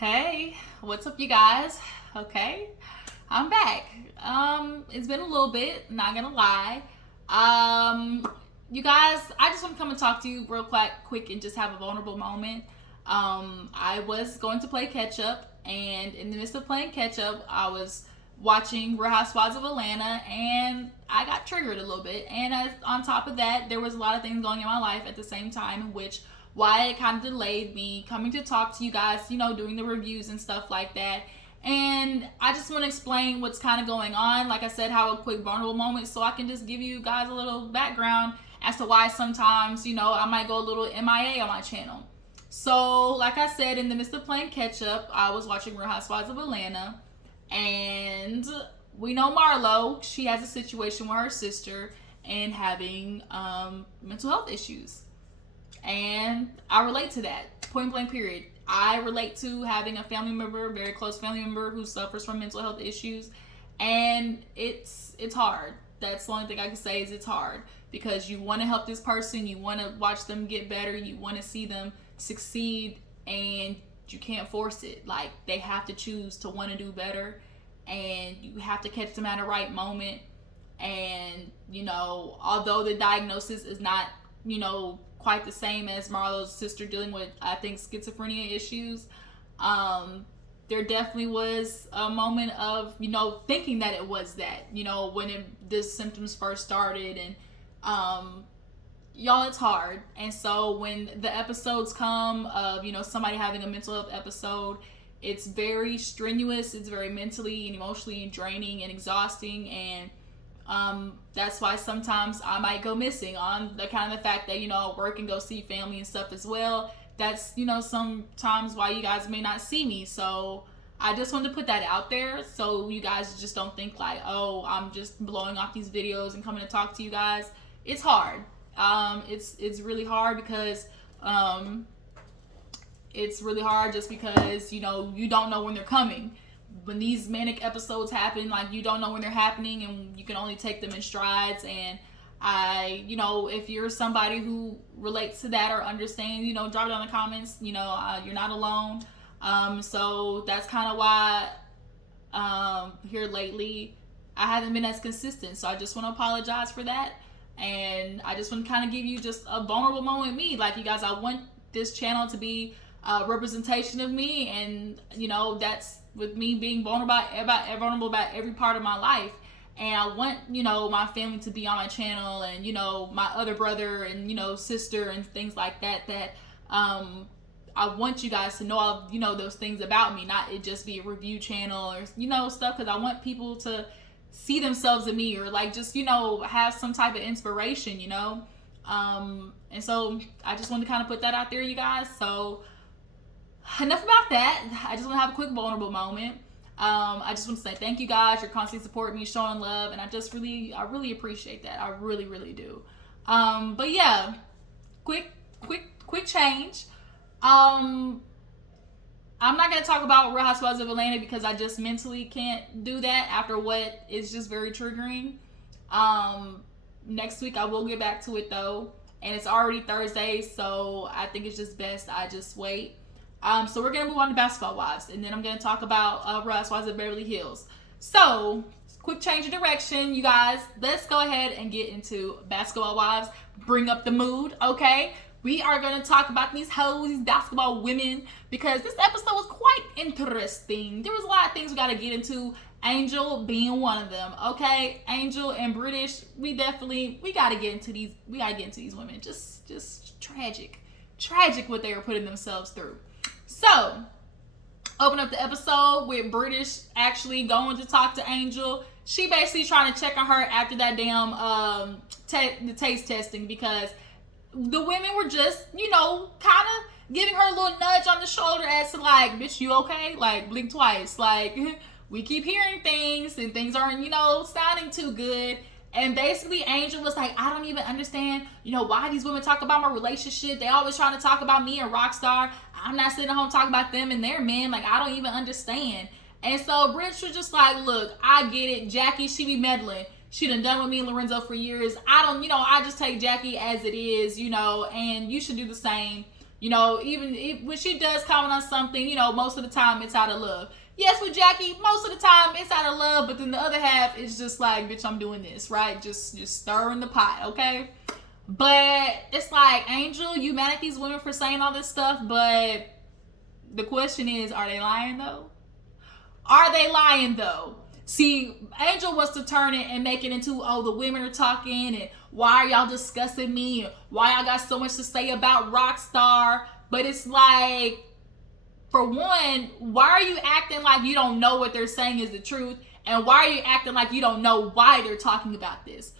Hey, what's up, you guys? Okay, I'm back. It's been a little bit, not gonna lie. You guys, I just want to come and talk to you real quick and just have a vulnerable moment. I was going to play catch up, and in the midst of playing catch up, I was watching Real Housewives of Atlanta, and I got triggered a little bit. And on top of that, there was a lot of things going in my life at the same time, which why it kind of delayed me coming to talk to you guys, doing the reviews and stuff like that. And I just want to explain what's kind of going on. Like I said, have a quick vulnerable moment so I can just give you guys a little background as to why sometimes, I might go a little MIA on my channel. So, like I said, in the midst of playing catch up, I was watching Real Housewives of Atlanta. And we know Marlo, she has a situation with her sister and having mental health issues. And I relate to that, point blank period. I relate to having a family member, very close family member, who suffers from mental health issues, and it's hard. That's the only thing I can say is it's hard, because you want to help this person, you want to watch them get better, you want to see them succeed, and you can't force it. Like, they have to choose to want to do better, and you have to catch them at the right moment. And although the diagnosis is not quite the same as Marlo's sister dealing with, I think, schizophrenia issues, there definitely was a moment of, thinking that it was that, when the symptoms first started. And y'all, it's hard. And so when the episodes come of, somebody having a mental health episode, it's very strenuous, it's very mentally and emotionally draining and exhausting. And that's why sometimes I might go missing on the kind of the fact that, work and go see family and stuff as well. That's, sometimes why you guys may not see me. So I just wanted to put that out there so you guys just don't think like, oh, I'm just blowing off these videos and coming to talk to you guys. It's hard. It's really hard because, it's really hard just because, you don't know when they're coming. When these manic episodes happen, like, you don't know when they're happening, and you can only take them in strides. And if you're somebody who relates to that or understands, drop it down in the comments. You're not alone. So that's kind of why here lately I haven't been as consistent. So I just want to apologize for that. And I just want to kind of give you just a vulnerable moment with me. Like, you guys, I want this channel to be a representation of me, and that's with me being vulnerable about every part of my life. And I want my family to be on my channel, and my other brother and sister and things like that I want you guys to know those things about me, not it just be a review channel or stuff, because I want people to see themselves in me, or like just have some type of inspiration. And so I just want to kind of put that out there, you guys. So enough about that. I just want to have a quick vulnerable moment. I just want to say thank you guys. You're constantly supporting me, showing love, and I really appreciate that. I really, really do. But yeah, quick change. I'm not gonna talk about Real Housewives of Atlanta because I just mentally can't do that after what is just very triggering. Next week I will get back to it though, and it's already Thursday, so I think it's just best I just wait. So we're going to move on to Basketball Wives, and then I'm going to talk about Real Housewives of Beverly Hills. So, quick change of direction, you guys. Let's go ahead and get into Basketball Wives. Bring up the mood, okay? We are going to talk about these hoes, these basketball women, because this episode was quite interesting. There was a lot of things we got to get into, Angel being one of them, okay? Angel and British, we got to get into these women. Just tragic what they were putting themselves through. So, open up the episode with British actually going to talk to Angel. She basically trying to check on her after that damn the taste testing, because the women were just, kind of giving her a little nudge on the shoulder as to like, bitch, you okay? Like, blink twice. Like, we keep hearing things and things aren't, sounding too good. And basically, Angel was like, I don't even understand, why these women talk about my relationship. They always trying to talk about me and Rockstar. I'm not sitting at home talking about them and their men. Like, I don't even understand. And so British was just like, look, I get it. Jackie, she be meddling. She done with me and Lorenzo for years. I just take Jackie as it is, and you should do the same. Even when she does comment on something, most of the time it's out of love. Yes, with Jackie, most of the time it's out of love, but then the other half is just like, bitch, I'm doing this, right? Just stirring the pot, okay? But it's like, Angel, you mad at these women for saying all this stuff, but the question is, are they lying though? Are they lying though? See, Angel wants to turn it and make it into, oh, the women are talking, and why are y'all discussing me, and why I got so much to say about Rockstar. But it's like, for one, why are you acting like you don't know what they're saying is the truth? And why are you acting like you don't know why they're talking about this?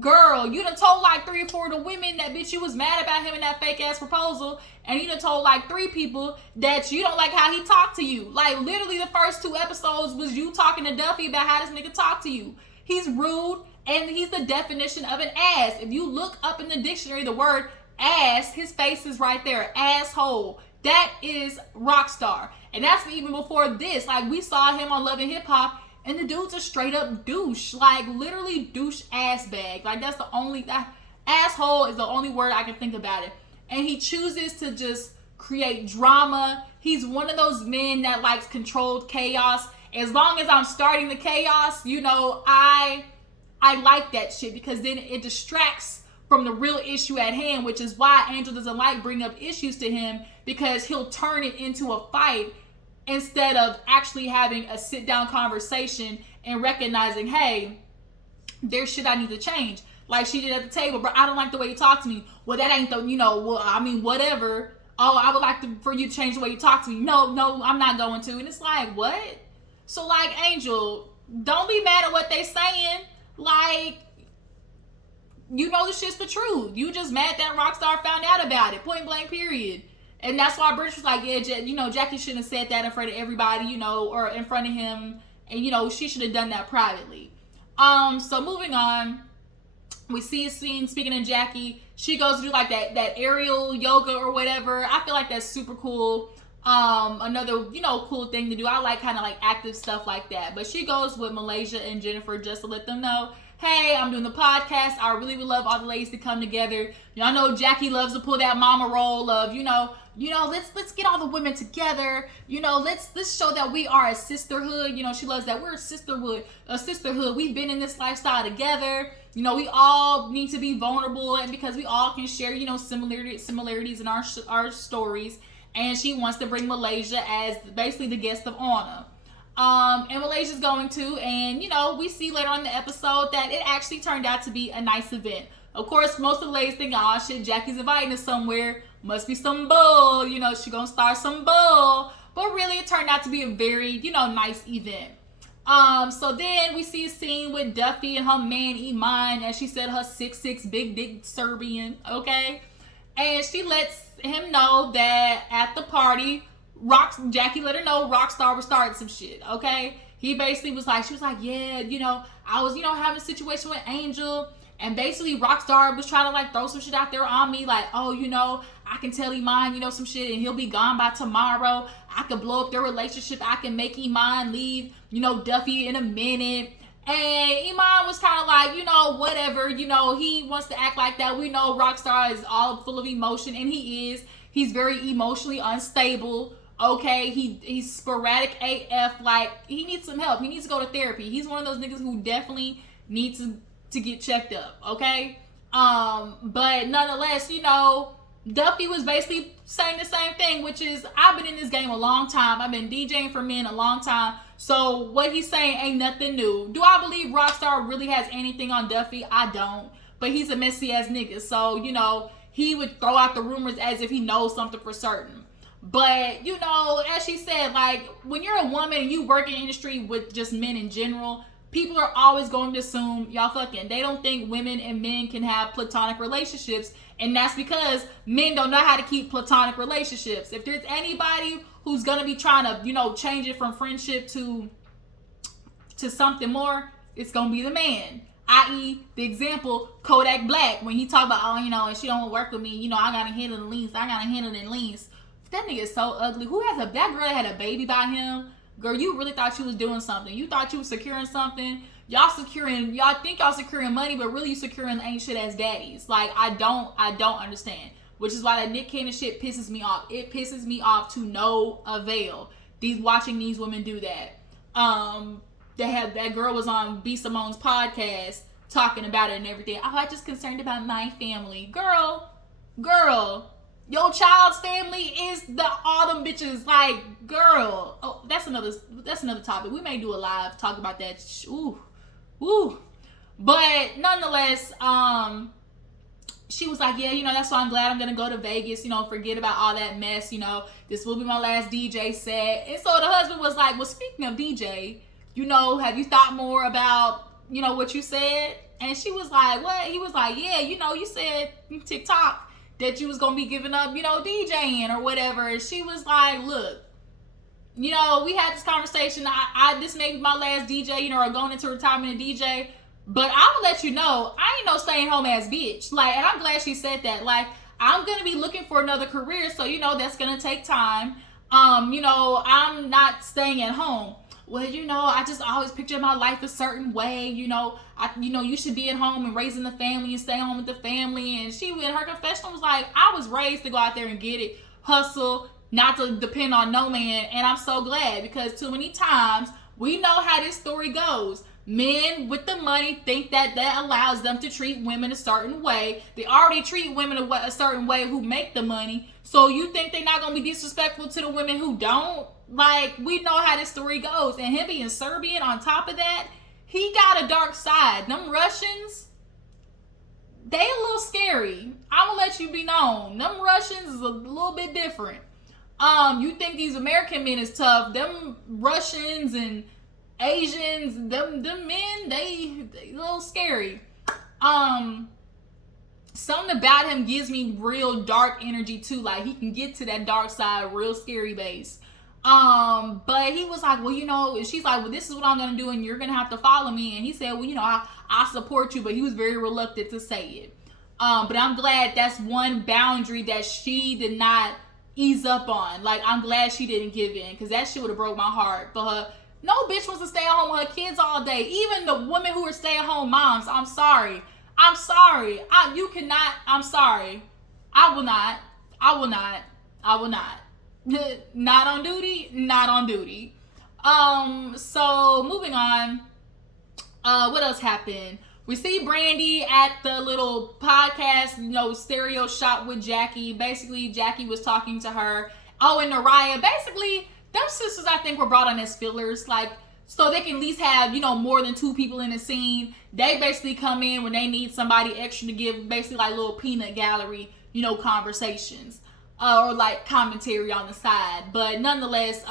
Girl, you done told like 3 or 4 of the women that bitch you was mad about him and that fake ass proposal, and you done told like 3 people that you don't like how he talked to you. Like, literally the first 2 episodes was you talking to Duffy about how this nigga talked to you. He's rude, and he's the definition of an ass. If you look up in the dictionary the word ass, his face is right there. Asshole. That is Rockstar. And that's even before this. Like, we saw him on Love and Hip Hop, and the dude's a straight up douche. Like, literally douche ass bag. Like, asshole is the only word I can think about it. And he chooses to just create drama. He's one of those men that likes controlled chaos. As long as I'm starting the chaos, I like that shit, because then it distracts from the real issue at hand, which is why Angel doesn't like bring up issues to him, because he'll turn it into a fight instead of actually having a sit-down conversation and recognizing, hey, there's shit I need to change. Like she did at the table, bro, I don't like the way you talk to me. Well, that ain't the, whatever. Oh, I would like for you to change the way you talk to me. No, I'm not going to. And it's like, what? So, like, Angel, don't be mad at what they saying. Like, this shit's the truth. You just mad that Rockstar found out about it. Point blank, period. And that's why British was like, yeah, Jackie shouldn't have said that in front of everybody, or in front of him. And, she should have done that privately. So moving on, we see a scene, speaking of Jackie, she goes to do like that aerial yoga or whatever. I feel like that's super cool. Another, cool thing to do. I like kind of like active stuff like that. But she goes with Malaysia and Jennifer just to let them know, hey, I'm doing the podcast. I really would love all the ladies to come together. Y'all know Jackie loves to pull that mama role of, let's get all the women together. Let's show that we are a sisterhood. She loves that we're a sisterhood. We've been in this lifestyle together. We all need to be vulnerable, and because we all can share, similarities in our stories. And she wants to bring Malaysia as basically the guest of honor. And Malaysia's going to, and we see later on in the episode that it actually turned out to be a nice event. Of course, most of the ladies think, oh shit, Jackie's inviting us somewhere, must be some bull, she gonna start some bull. But really, it turned out to be a very, nice event. So then we see a scene with Duffy and her man Iman, as she said, her 6'6" big dick Serbian, okay? And she lets him know that at the party, Jackie let her know Rockstar was starting some shit, okay? He basically was like, yeah, I was, having a situation with Angel, and basically Rockstar was trying to like throw some shit out there on me, like, oh, I can tell Iman, some shit, and he'll be gone by tomorrow. I could blow up their relationship. I can make Iman leave, Duffy in a minute. And Iman was kind of like, whatever, he wants to act like that. We know Rockstar is all full of emotion, and he is. He's very emotionally unstable. Okay, he's sporadic AF. Like, he needs some help. He needs to go to therapy. He's one of those niggas who definitely needs to get checked up. Okay, but nonetheless, Duffy was basically saying the same thing, which is, I've been in this game a long time. I've been DJing for men a long time. So what he's saying ain't nothing new. Do I believe Rockstar really has anything on Duffy? I don't. But he's a messy ass nigga. So, he would throw out the rumors as if he knows something for certain. But, as she said, like, when you're a woman and you work in the industry with just men in general, people are always going to assume y'all fucking. They don't think women and men can have platonic relationships. And that's because men don't know how to keep platonic relationships. If there's anybody who's going to be trying to, change it from friendship to something more, it's going to be the man. I.e., the example, Kodak Black, when he talked about, and she don't work with me, I got to handle the least. I got to handle the least. That nigga is so ugly. That girl that had a baby by him? Girl, you really thought you was doing something. You thought you was securing something. Y'all think y'all securing money, but really you securing ain't shit as daddies. Like, I don't understand. which is why that Nick Cannon shit pisses me off. It pisses me off to no avail. Watching these women do that. They have that girl was on B Simone's podcast talking about it and everything. Oh, I'm just concerned about my family. Girl, your child's family is all them bitches. Like, girl. Oh, that's another topic. We may do a live talk about that. Ooh. But nonetheless, she was like, yeah, that's why I'm glad I'm gonna go to Vegas, forget about all that mess, this will be my last DJ set. And so the husband was like, well, speaking of DJ, have you thought more about, what you said? And she was like, what? He was like, yeah, you said TikTok that you was gonna be giving up, DJing or whatever. And she was like, look, we had this conversation. This may be my last DJ, or going into retirement and DJ. But I will let you know, I ain't no staying home ass bitch. Like, and I'm glad she said that. Like, I'm going to be looking for another career. So, that's going to take time. I'm not staying at home. Well, I just always picture my life a certain way. You should be at home and raising the family and stay home with the family. And she, in her confession, was like, I was raised to go out there and get it, hustle, not to depend on no man. And I'm so glad, because too many times we know how this story goes. Men with the money think that allows them to treat women a certain way. They already treat women a certain way who make the money. So you think they're not going to be disrespectful to the women who don't? Like, we know how this story goes. And him being Serbian on top of that, he got a dark side. Them Russians, they a little scary. I'm going to let you be known. Them Russians is a little bit different. You think these American men is tough. Them Russians and Asians, them men, they a little scary. Something about him gives me real dark energy too. Like, he can get to that dark side real scary base. But he was like, well, she's like, well, this is what I'm gonna do, and you're gonna have to follow me. And he said, well, I support you, but he was very reluctant to say it. But I'm glad that's one boundary that she did not ease up on. Like, I'm glad she didn't give in, because that shit would have broke my heart for her. No bitch wants to stay at home with her kids all day. Even the women who are stay-at-home moms. I'm sorry. You cannot. I'm sorry. I will not. Not on duty. So moving on. What else happened? We see Brandi at the little podcast, stereo shop with Jackie. Basically, Jackie was talking to her. Oh, and Naraya. Basically, them sisters, I think, were brought on as fillers, like, so they can at least have, more than two people in the scene. They basically come in when they need somebody extra to give, basically like little peanut gallery, conversations, or like commentary on the side. But nonetheless,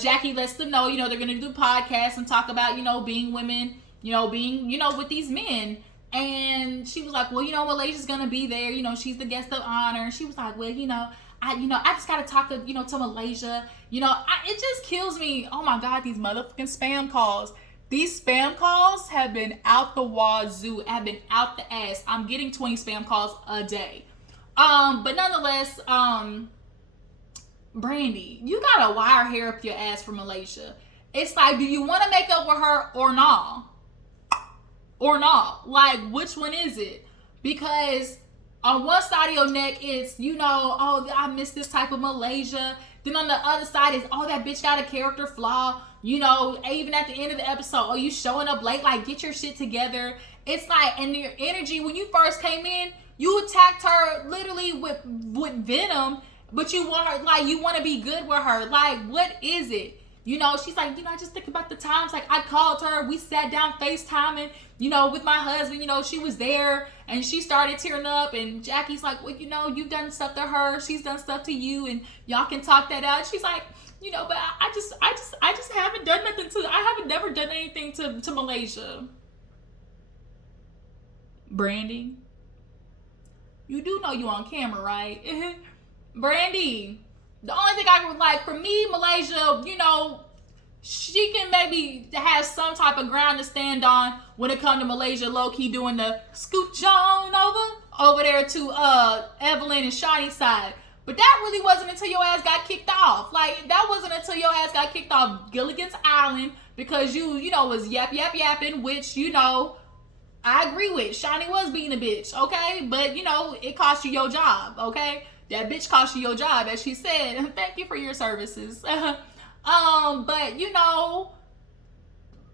Jackie lets them know, they're going to do podcasts and talk about, being women, being, with these men. And she was like, well, Malaysia's going to be there. She's the guest of honor. And she was like, well, I just gotta talk to, to Malaysia. It just kills me. Oh my God, these motherfucking spam calls. These spam calls have been out the wazoo, have been out the ass. I'm getting 20 spam calls a day. But nonetheless, Brandi, you gotta wire hair up your ass for Malaysia. It's like, do you want to make up with her or not? Like, which one is it? Because on one side of your neck, it's, oh, I miss this type of Malaysia. Then on the other side is, oh, that bitch got a character flaw. Even at the end of the episode, oh, you showing up late, like, get your shit together. It's like, and your energy, when you first came in, you attacked her literally with venom, but you want her, like, you want to be good with her. Like, what is it? She's like, I just think about the times, like, I called her, we sat down FaceTiming, with my husband, she was there, and she started tearing up, and Jackie's like, well, you've done stuff to her, she's done stuff to you, and y'all can talk that out. She's like, but I just haven't done nothing I haven't never done anything to Malaysia. Brandi, you do know you on camera, right? Brandi, the only thing I would like, for me, Malaysia, she can maybe have some type of ground to stand on when it comes to Malaysia low-key doing the scooch on over there to Evelyn and Shawnee's side. But that really wasn't until your ass got kicked off. Like, that wasn't until your ass got kicked off Gilligan's Island, because you was yapping, which, I agree with Shawnee was being a bitch, okay? But you know, it cost you your job, okay? That bitch cost you your job, as she said. Thank you for your services. But you know,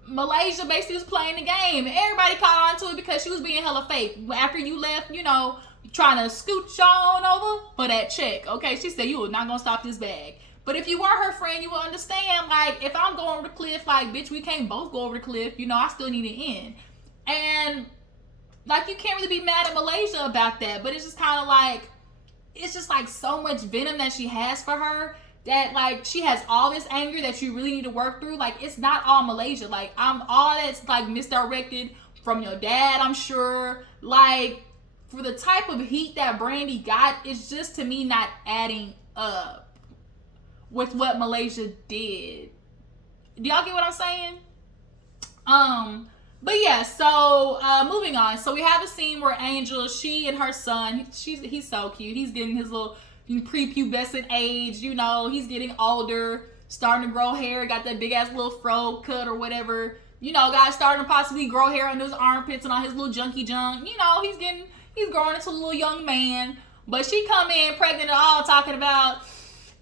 Malaysia basically was playing the game. Everybody caught on to it because she was being hella fake. After you left, you know, trying to scooch on over for that check. Okay, she said you were not gonna stop this bag. But if you were her friend, you would understand. Like, if I'm going over the cliff, like, bitch, we can't both go over the cliff. You know, I still need an end. And like, you can't really be mad at Malaysia about that. But it's just kind of like, it's just like so much venom that she has for her, that like she has all this anger that you really need to work through. Like, it's not all Malaysia. Like, I'm all that's like misdirected from your dad, I'm sure. Like, for the type of heat that Brandi got, it's just, to me, not adding up with what Malaysia did. Do y'all get what I'm saying? But yeah, so moving on. So we have a scene where Angel, she and her son, he's so cute. He's getting his little prepubescent age, you know, he's getting older, starting to grow hair, got that big ass little fro cut or whatever. You know, guys starting to possibly grow hair under his armpits and on his little junky junk. You know, he's growing into a little young man. But she come in pregnant and all, talking about,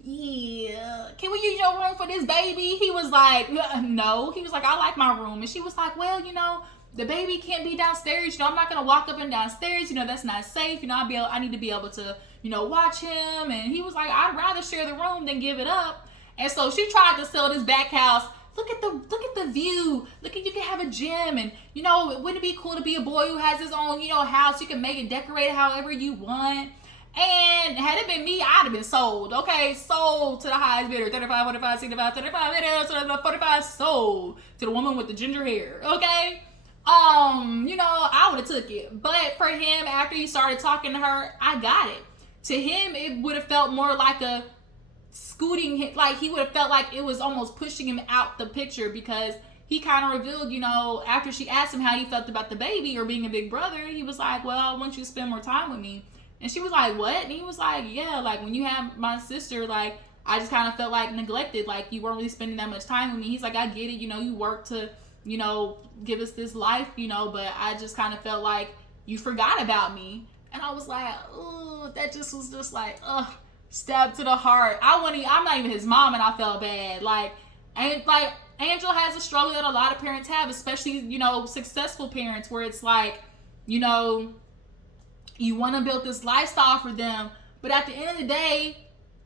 yeah, can we use your room for this baby? He was like, no. He was like, I like my room. And she was like, well, you know, the baby can't be downstairs. You know, I'm not going to walk up and downstairs. You know, that's not safe. You know, I need to be able to, you know, watch him. And he was like, I'd rather share the room than give it up. And so she tried to sell this back house. Look at the view. Look at, you can have a gym, and you know, wouldn't it be cool to be a boy who has his own, you know, house? You can make it, decorate it however you want. And had it been me, I'd have been sold. Okay, sold to the highest bidder. 35, 45, 65, 35, 45, sold to the woman with the ginger hair. Okay. You know, I would have took it. But for him, after he started talking to her, I got it. To him, it would have felt more like a scooting, like he would have felt like it was almost pushing him out the picture, because he kind of revealed, you know, after she asked him how he felt about the baby or being a big brother, he was like, well, I want you to spend more time with me. And she was like, what? And he was like, yeah, like when you have my sister, like I just kind of felt like neglected, like you weren't really spending that much time with me. He's like, I get it, you know, you work to, you know, give us this life, you know, but I just kind of felt like you forgot about me. And I was like, oh, that just was just like, ugh, stab to the heart. I'm not even his mom, and I felt bad. Like Angel has a struggle that a lot of parents have, especially, you know, successful parents, where it's like, you know, you want to build this lifestyle for them, but at the end of the day,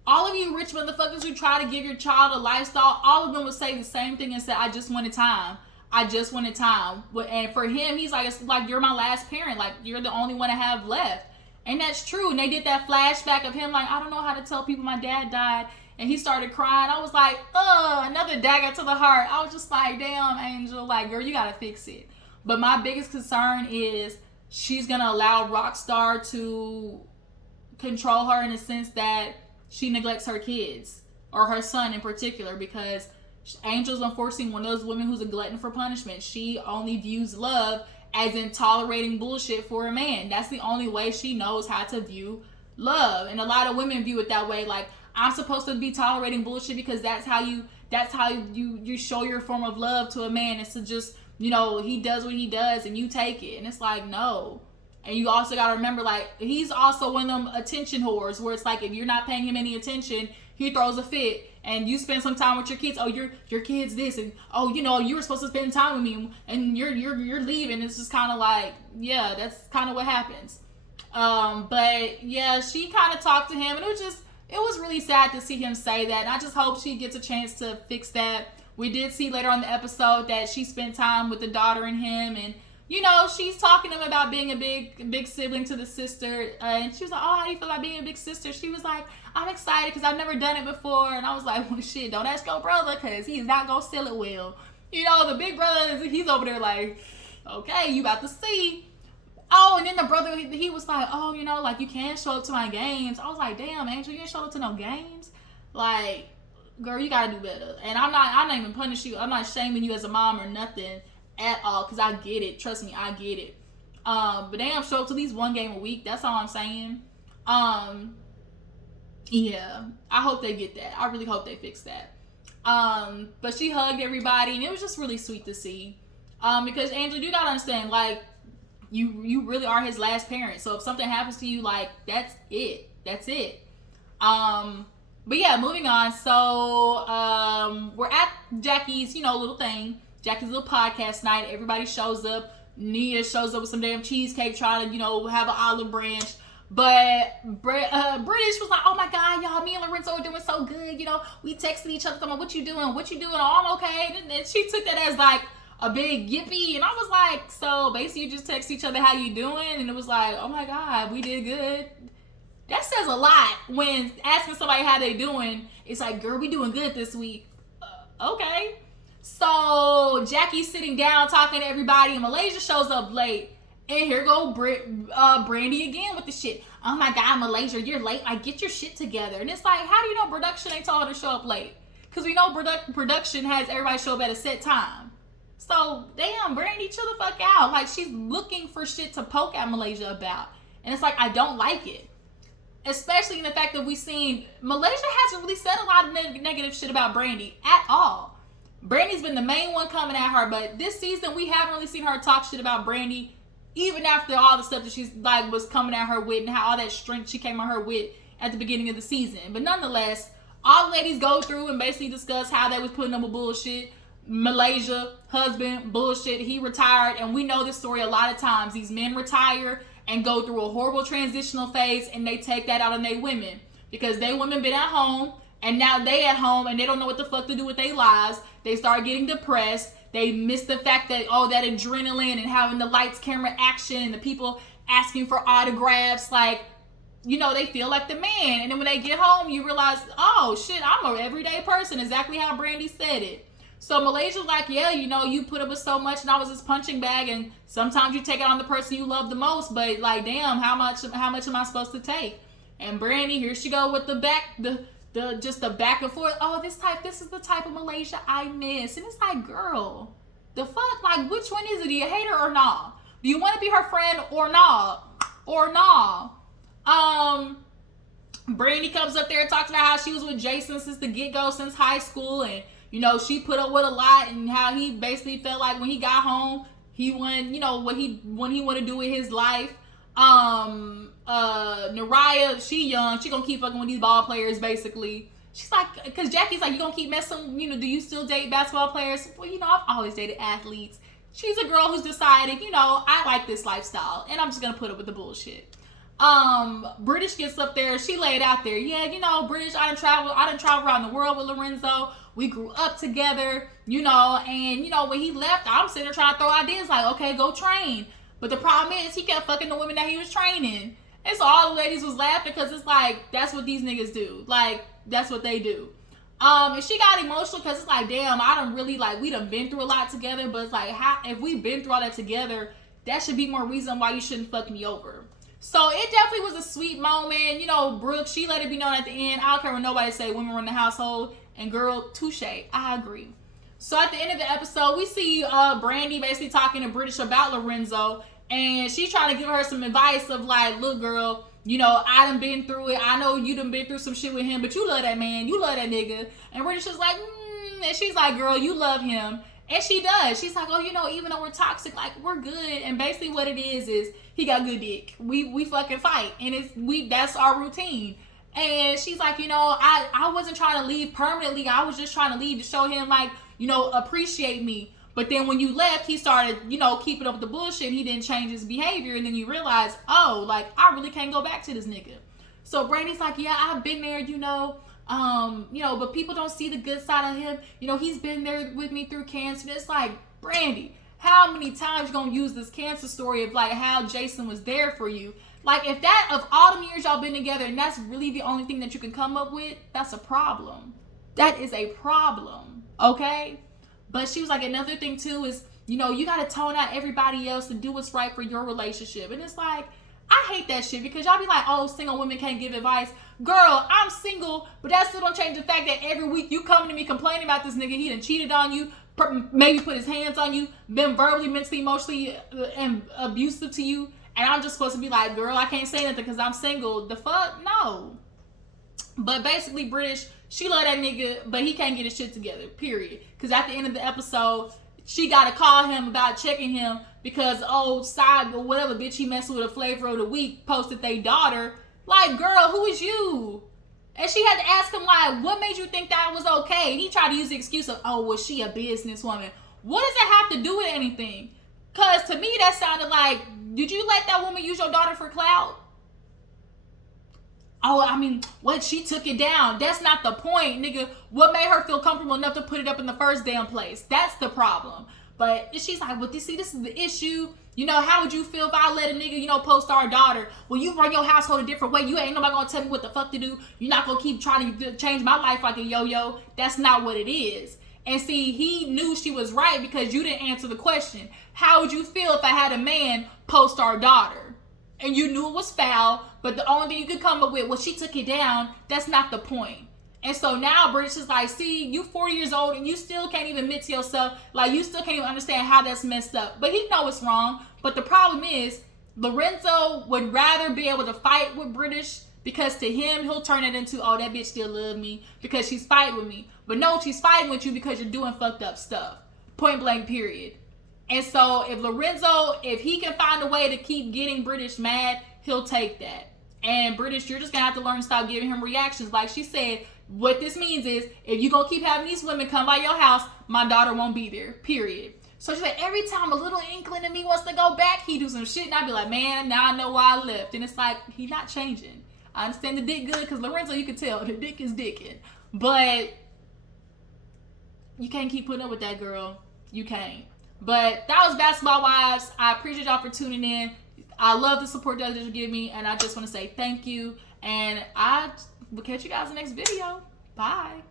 all of you rich motherfuckers who try to give your child a lifestyle, all of them would say the same thing and say, I just wanted time. I just wanted time. And for him, he's like, it's like, you're my last parent. Like, you're the only one I have left. And that's true. And they did that flashback of him like, I don't know how to tell people my dad died. And he started crying. I was like, another dagger to the heart. I was just like, damn, Angel. Like, girl, you got to fix it. But my biggest concern is she's going to allow Rockstar to control her in the sense that she neglects her kids, or her son in particular, because Angel's unfortunately one of those women who's a glutton for punishment. She only views love as in tolerating bullshit for a man. That's the only way she knows how to view love. And a lot of women view it that way. Like, I'm supposed to be tolerating bullshit because that's how you show your form of love to a man. It's to just, you know, he does what he does and you take it. And it's like, no. And you also got to remember, like, he's also one of them attention whores where it's like, if you're not paying him any attention, he throws a fit. And you spend some time with your kids. Oh, your kid's this, and oh, you know, you were supposed to spend time with me, and you're leaving. It's just kind of like, yeah, that's kind of what happens. But yeah, she kind of talked to him, and it was really sad to see him say that. And I just hope she gets a chance to fix that. We did see later on the episode that she spent time with the daughter and him, and you know, she's talking to him about being a big sibling to the sister. And she was like, oh, how do you feel about being a big sister? She was like, I'm excited because I've never done it before. And I was like, well, shit, don't ask your brother because he's not going to sell it well. You know, the big brother, he's over there like, okay, you about to see. Oh, and then the brother, he was like, oh, you know, like, you can't show up to my games. I was like, damn, Angel, you ain't show up to no games? Like, girl, you got to do better. And I'm not even punishing you. I'm not shaming you as a mom or nothing at all, because I get it. Trust me, I get it. But damn, show up to at least one game a week. That's all I'm saying. Yeah, I hope they get that. I really hope they fix that. But she hugged everybody, and it was just really sweet to see. Because Angela, you gotta understand, like, you really are his last parent. So if something happens to you, like, that's it. But yeah, moving on. So we're at Jackie's, little thing. Jackie's little podcast night. Everybody shows up. Nia shows up with some damn cheesecake trying to, have an olive branch. But British was like, oh my God, y'all, me and Lorenzo are doing so good. We texted each other, talking, what you doing? Oh, I'm okay. And she took that as like a big yippee. And I was like, so basically you just text each other how you doing? And it was like, oh my God, we did good. That says a lot when asking somebody how they doing. It's like, girl, we doing good this week. Okay. So Jackie's sitting down talking to everybody, and Malaysia shows up late. And here go Brandi again with the shit. Oh my God, Malaysia, you're late. Like, get your shit together. And it's like, how do you know production ain't told her to show up late? Because we know production has everybody show up at a set time. So, damn, Brandi, chill the fuck out. Like, she's looking for shit to poke at Malaysia about. And it's like, I don't like it. Especially in the fact that we've seen Malaysia hasn't really said a lot of negative shit about Brandi at all. Brandi's been the main one coming at her, but this season we haven't really seen her talk shit about Brandi, even after all the stuff that she's like was coming at her with and how all that strength she came at her with at the beginning of the season. But nonetheless, all the ladies go through and basically discuss how they was putting up with bullshit. Malaysia, husband, bullshit, he retired, and we know this story a lot of times. These men retire and go through a horrible transitional phase, and they take that out on their women because they women been at home and now they at home and they don't know what the fuck to do with their lives. They start getting depressed. They miss the fact that that adrenaline and having the lights, camera, action, and the people asking for autographs, like, they feel like the man. And then when they get home, you realize, oh shit, I'm an everyday person, exactly how Brandi said it. So Malaysia's like, yeah, you put up with so much and I was this punching bag, and sometimes you take it on the person you love the most, but like, damn, how much am I supposed to take? And Brandi, here she go with the back and forth. Oh, this is the type of Malaysia I miss. And it's like, girl, the fuck? Like, which one is it? Do you hate her or not? Do you want to be her friend or not? Brandi comes up there and talks about how she was with Jason since the get-go, since high school, and she put up with a lot, and how he basically felt like when he got home, he went, what he want to do with his life. Naraya, she young, she gonna keep fucking with these ball players, basically. She's like, because Jackie's like, you gonna keep messing, do you still date basketball players? Well, I've always dated athletes. She's a girl who's decided, I like this lifestyle, and I'm just gonna put up with the bullshit. British gets up there, she laid out there, yeah, British, I done travel around the world with Lorenzo. We grew up together, and when he left, I'm sitting there trying to throw ideas like, okay, go train. But the problem is he kept fucking the women that he was training. And so all the ladies was laughing because it's like, that's what these niggas do. Like, that's what they do. And she got emotional because it's like, damn, we done been through a lot together. But it's like, if we been through all that together, that should be more reason why you shouldn't fuck me over. So it definitely was a sweet moment. Brooke, she let it be known at the end. I don't care what nobody say, women run the household. And girl, touche, I agree. So at the end of the episode, we see Brandi basically talking to British about Lorenzo. And she's trying to give her some advice of like, look, girl, I done been through it. I know you done been through some shit with him, but you love that man. You love that nigga. And British is like, and she's like, girl, you love him. And she does. She's like, oh, even though we're toxic, like, we're good. And basically what it is he got good dick. We fucking fight. And that's our routine. And she's like, I wasn't trying to leave permanently. I was just trying to leave to show him, like, appreciate me. But then when you left, he started, keeping up with the bullshit. He didn't change his behavior. And then you realize, oh, like, I really can't go back to this nigga. So Brandi's like, yeah, I've been there, but people don't see the good side of him. He's been there with me through cancer. And it's like, Brandi, how many times you gonna use this cancer story of like how Jason was there for you? Like, if that, of all the years y'all been together, and that's really the only thing that you can come up with, that's a problem. That is a problem, okay? But she was like, another thing too is, you gotta tone out everybody else to do what's right for your relationship. And it's like, I hate that shit because y'all be like, oh, single women can't give advice. Girl, I'm single, but that still don't change the fact that every week you coming to me complaining about this nigga. He done cheated on you, maybe put his hands on you, been verbally, mentally, emotionally and abusive to you. And I'm just supposed to be like, girl, I can't say nothing because I'm single. The fuck? No. But basically, British, she love that nigga, but he can't get his shit together, period. Because at the end of the episode, she gotta call him about checking him because side or whatever bitch he messing with a flavor of the week posted their daughter. Like, girl, who is you? And she had to ask him, like, what made you think that was okay? And he tried to use the excuse of, was she a businesswoman? What does that have to do with anything? Because to me, that sounded like, did you let that woman use your daughter for clout? What, she took it down. That's not the point, nigga. What made her feel comfortable enough to put it up in the first damn place? That's the problem. But she's like, well, this is the issue. How would you feel if I let a nigga, post our daughter? Well, you run your household a different way. You ain't nobody gonna tell me what the fuck to do. You're not gonna keep trying to change my life like a yo-yo. That's not what it is. And see, he knew she was right because you didn't answer the question. How would you feel if I had a man post our daughter? And you knew it was foul, but the only thing you could come up with, well, she took it down. That's not the point. And so now British is like, see, you 40 years old and you still can't even admit to yourself, like you still can't even understand how that's messed up. But he know it's wrong. But the problem is, Lorenzo would rather be able to fight with British because to him, he'll turn it into, that bitch still love me because she's fighting with me. But no, she's fighting with you because you're doing fucked up stuff. Point blank, period. And so if Lorenzo, if he can find a way to keep getting British mad, he'll take that. And British, you're just going to have to learn to stop giving him reactions. Like she said, what this means is, if you're going to keep having these women come by your house, my daughter won't be there, period. So she's like, every time a little inkling of me wants to go back, he do some shit, and I be like, man, now I know why I left. And it's like, he's not changing. I understand the dick good, because Lorenzo, you can tell, the dick is dicking. But you can't keep putting up with that, girl. You can't. But that was Basketball Wives. I appreciate y'all for tuning in. I love the support that you give me, and I just want to say thank you. And I will catch you guys in the next video. Bye.